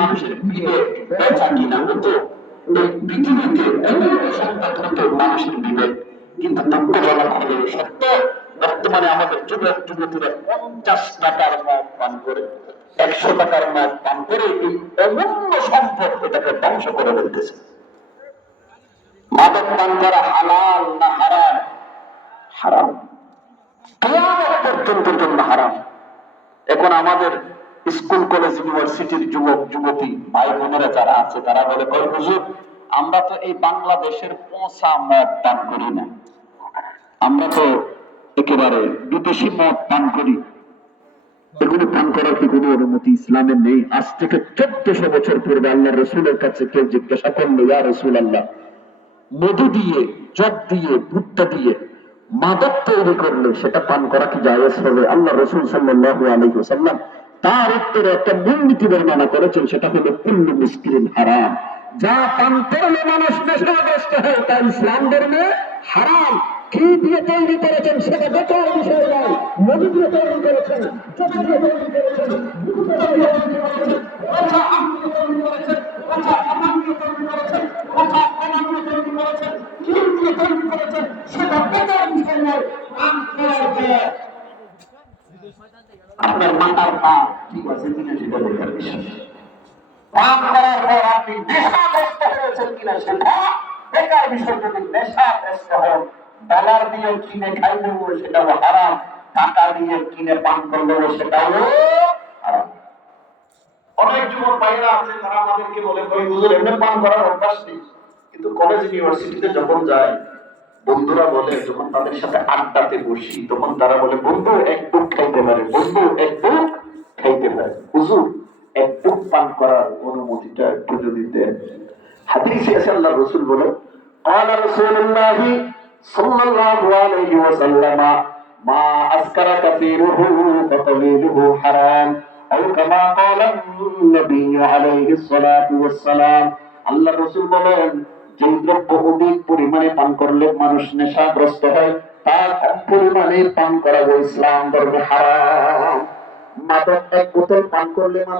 মানুষের বেচা কিনা হতো পৃথিবীতে মানুষের বিবেক, কিন্তু দুঃখজনক হলে সত্য বর্তমানে আমাদের যুবক যুবতীরা 50 টাকার মদ পান করে, 100 টাকার মদ পান করে এই অমূল্য সম্পদ এটাকে ধ্বংস করে ফেলতেছে। মাদক পান করা হালাল না হারাম? হারাম, কিয়ামত পর্যন্তের জন্য হারাম। এখন আমাদের স্কুল কলেজ ইউনিভার্সিটির যুবক যুবতী ভাই বোনেরা যারা আছে তারা বলে, হুজুর আমরা তো এই বাংলাদেশের পচা মদ পান করি না, আমরা তো একেবারে বিদেশি মদ পান করি। এগুলো পান করার কি কোনো অনুমতি ইসলামে নেই? আজ থেকে 1400 বছর পূর্বে আল্লাহ রসুলের কাছে কেউ জিজ্ঞাসা করলো, ইয়া রাসূলুল্লাহ, মধু দিয়ে, জব দিয়ে, ভুট্টা দিয়ে মাদক তৈরি করলে সেটা পান করা কি জায়েজ হবে? আল্লাহ রসুল সাল্লাল্লাহু আলাইহি ওয়াসাল্লাম তার উত্তরে একটা মূলনীতি বর্ণনা করেছেন, সেটা হলো কুল্লু মুসকিরিন হারাম। যা পান করলে মানুষ নেশাগ্রস্ত হয় তা ইসলাম ধর্মে হারাম। কি দিয়ে তৈরি করেছেন সেটা দেখার বিষয় নয়। মধু দিয়ে তৈরি করেছেন, জব দিয়ে তৈরি করেছেন, ভুট্টা দিয়ে তৈরি করেছেন, কথা আপনি তৈরি করেছেন, কথা আপনি তৈরি করেছেন, কথা আপনি তৈরি করেছেন, কি দিয়ে তৈরি করেছেন সেটা দেখার বিষয় নয়। পান করার পর আপনার মাথার পাপ ঠিক আছে কিনা সেটা দেখার বিষয়। পান করার পর আপনি নেশাগ্রস্ত হয়েছেন কিনা সেটা দেখার বিষয়। যদি নেশাগ্রস্ত হন, ডলার দিয়ে কিনে খাইলেও সেটাও হারাম, টাকা দিয়ে কিনে পান করলেও সেটাও হারাম। অনেক যুবক ভাইরা আছে তারা আমাদেরকে বলে, হুজুর এমনি পান করার অভ্যাস নেই, কিন্তু কলেজ ইউনিভার্সিটিতে যখন যায় বন্ধুরা বলে, যখন তাদের সাথে আড্ডাতে বসি তখন তারা বলে, বন্ধু এক বুক খাইতে পারে, বন্ধু এক বুক খাইতে পারে। হুজুর এক বুক পান করার অনুমতিটা একটু যদি দেন। হাদিসে আছে আল্লাহ রাসূল বলে, ক্বালা রাসূলুল্লাহ সাল্লাল্লাহু আলাইহি ওয়াসাল্লাম, মা আসকারা কাসীরুহু ফাকালিলুহু হারাম, আও কামা ক্বালা নবী আলাইহিস সালাতু ওয়াস সালাম। আল্লাহ রাসূল বলেন, যে দ্রব্য অধিক পরিমাণে পান করলে মানুষ নেশাগ্রস্ত হয়, তার কম পরিমাণে পান করা ইসলাম ধর্মে হারাম। মাদক এক বোতল পান করলে